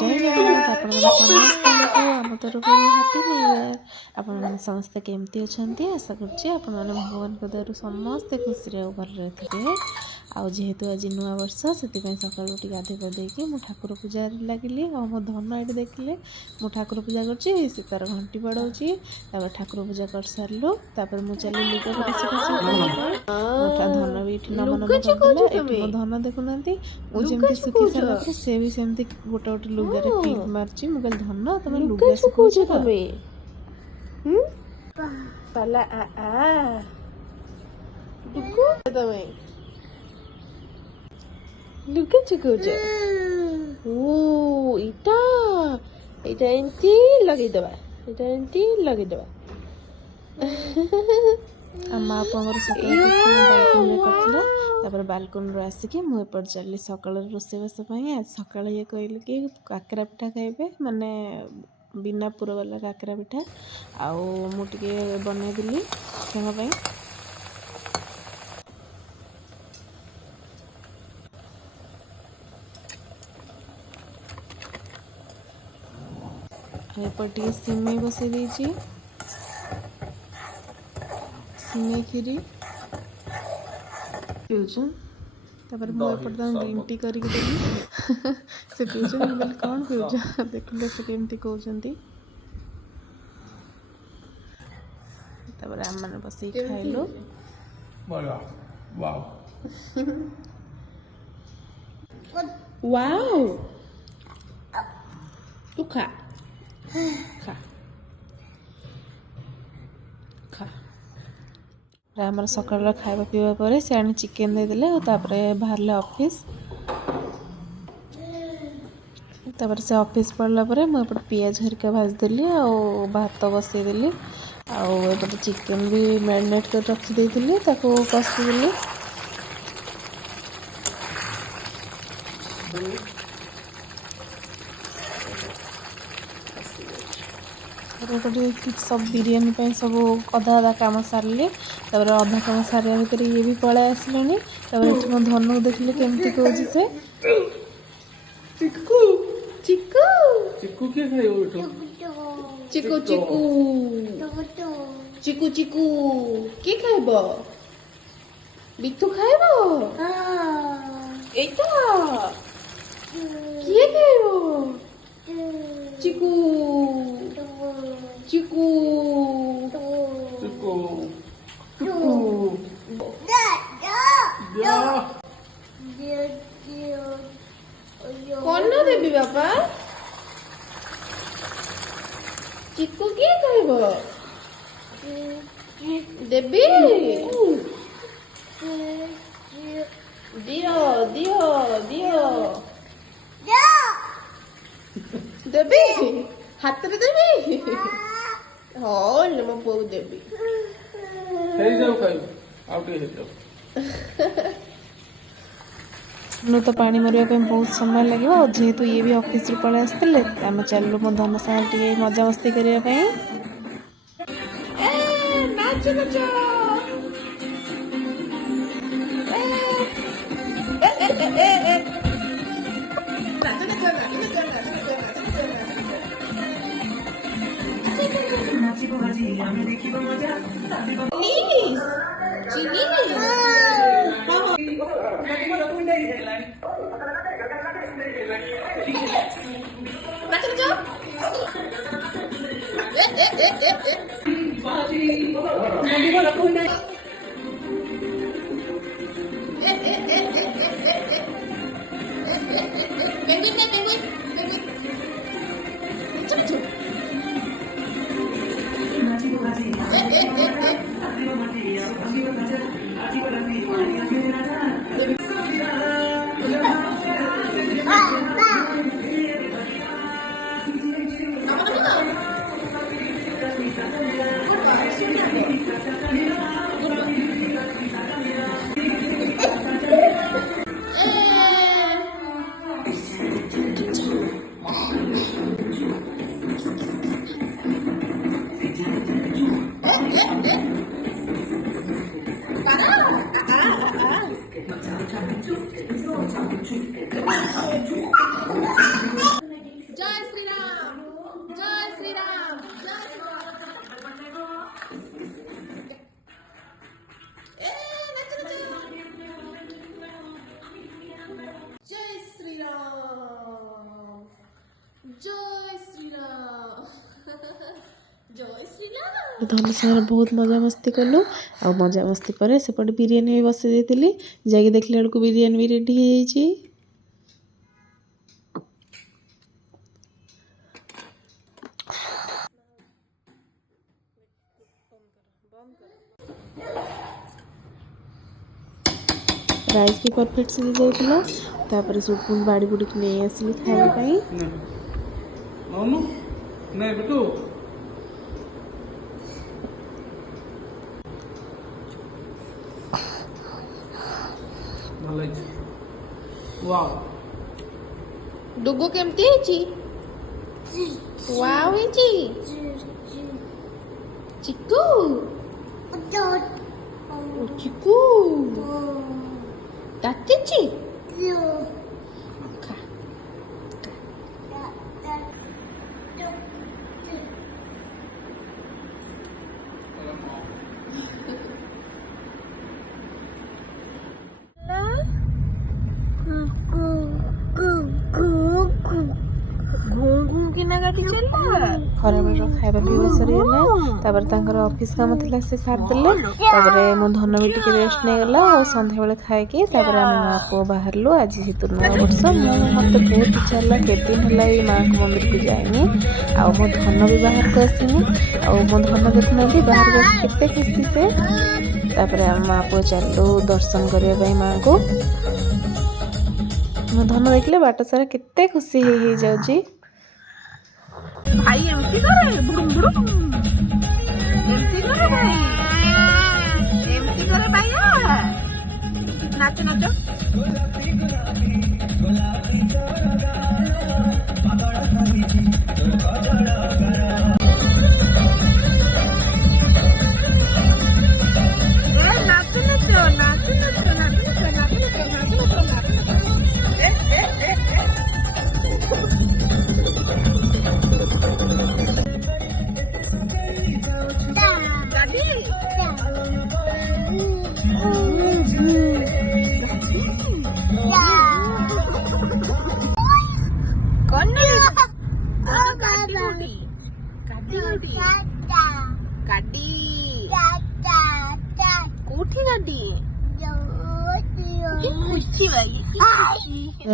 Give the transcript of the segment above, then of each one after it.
जय जगन्नाथ आपण समस्त आम तरफ हैप्पी न्यू ईयर। आपण समस्ते केमती अच्छा आशा करुच्ची आपण मैंने भगवान को दयारू समस्ते खुशी भल थे। आउ जेहेतु आज नुआ वर्ष से सकाल गाधे पाधे मु ठाकुर पूजा लगिली और मो धन ये देखिले मु ठाकुर पूजा कर सीतार घंटी बड़ाऊँगी ठाकुर पूजा कर सारू मुझे चली लुगा धन भी ये नम नम कर धन देखुना मुझे सुखी सारा से भी सेमती गोटे गोटे लुगारे क्लिप मार्ची मु कहली धन तुम लुगा सुखौछ पाला आ लुगा तमे लुगा सुखौछ ओ इटा इटा एंती लगे दबा आम आपंकर सकाल बालकनी करते बालकनी आसिक मुझे चली सकाल रोषेईबास आज सका ये कहले कि काकरा पिठा खाइबे माने बिना पुर वाला काकरा पिठा आउ मुझे बनईदेली ताई एपटे सिमई बसई देची सिमई खीरी पीऊँ मुझे ग्रीन टी करके देली से पीछे बोले कौन पीऊँ देखिए से केमती कहते आम मैंने बस खाइलु वाओ तू खा खा खा आम सकाल खावा पीवा पर से आनी चिकेन देदेले बाहर ऑफिस से ऑफिस पड़ला मुझे पियाज हरिका भाजदेली आ भात बसईदेली आउटे चिकेन भी मैरिनेट कर रखी कषीदेली सब बिरयानी सब अधा अधा कम सारे अधा कम सारे भितर ये भी पलै आसले मो धन को देखिले केमती कहूँ से चिक्कू चिक्कू चिक्कू किए खाइबो चिक्कू चिक्कू चिक्कू चिक्कू किए खाइबो बिट्टू खाइबो एटा किए खाइबो चिक्कू चिक्कू चिक्कू कौन ना देवी बापा चिक्कू किए खाइबो देवी दियो दियो दियो देवी हाथ में देवी हाँ मो पो देवी तो पानी मरिया बहुत समय लगे जेहेतु ये भी ऑफिस रू पड़े आसते आम चलू मो धन सागर मजा मस्ती करने जय श्री राम जय श्री राम। धनु सागर बहुत मजामस्ती कलु आ मजामस्ती पर सेपटे बिरियानी भी बसई देती जाकि देखला बेलू बिरियानी भी रेडी हो जाइए। राइस भी परफेक्ट सीझी जाइए तापर सब बाड़ी बुड़ी नहीं आसिली खावाई डुगो केमती वाव चिक्कू चिक्कू तात्तीची खा खराबेल खाଇବା ପିଇବା ସରିଗଲା ତାପରେ ତାଙ୍କର ଅଫିସ କାମ ଥିଲା ସେ ସାରିଦେଲେ ତାପରେ ମୋ ଧନ ବି ଟିକେ ରେଷ୍ଟ ନେଇଗଲା ଆଉ ସନ୍ଧ୍ୟାବେଳେ ଖାଇକି ତାପରେ ଆମେ ମା ପୁଅ ବାହାରିଲୁ। ଆଜି ଯେହେତୁ ନୂଆ ବର୍ଷ ମୋତେ ବହୁତ ଇଚ୍ଛା ହେଲା କେତେ ଦିନ ହେଲା ଏଇ ମାଆଙ୍କ ମନ୍ଦିରକୁ ଯାଇନି ଆଉ ମୋ ଧନ ବି ବାହାରକୁ ଆସିନି ଆଉ ମୋ ଧନ ଦେଖୁନାହାନ୍ତି ବାହାରକୁ ଆସି କେତେ ଖୁସି ସେ। ତାପରେ ଆମ ମା ପୁଅ ଚାଲିଲୁ ଦର୍ଶନ କରିବା ପାଇଁ ମାଆଙ୍କୁ। ମୋ ଧନ ଦେଖିଲେ ବାଟ ସାରା କେତେ ଖୁସି ହେଇଯାଉଛି। भाई एमती करे बुडुम बुडुम एमती करे भाई एमती करे भैया नाचो नाचो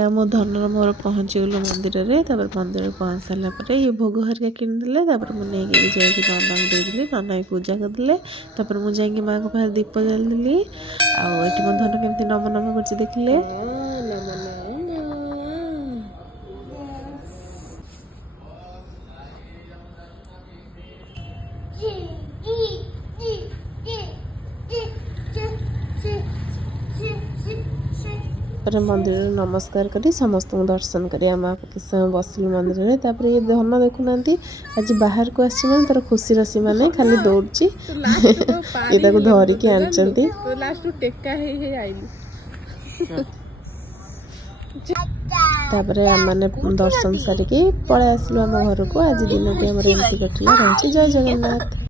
मो धनर मोर पहुँचीगलु मंदिर में। मंदिर पहुँच सारा पर ये भोग हरिका किनिदेले मुझे जाकि नना देदेली नना भी पूजा करदे मुझे माँ को पाखे दीप जलदेली आठ मो धन केमती नम नम कर देखिले। मंदिर नमस्कार करी समस्त दर्शन करी आम किस समय बसलु मंदिर में। तापर ये धन देखुना आज बाहर को आसी तार खुशी सीमा नहीं खाली दौड़ी ये धरिकी आनी आम दर्शन सारिकी पलि आसलु आम घर को। आज दिन टी आम एमती कटिला रही। जय जगन्नाथ।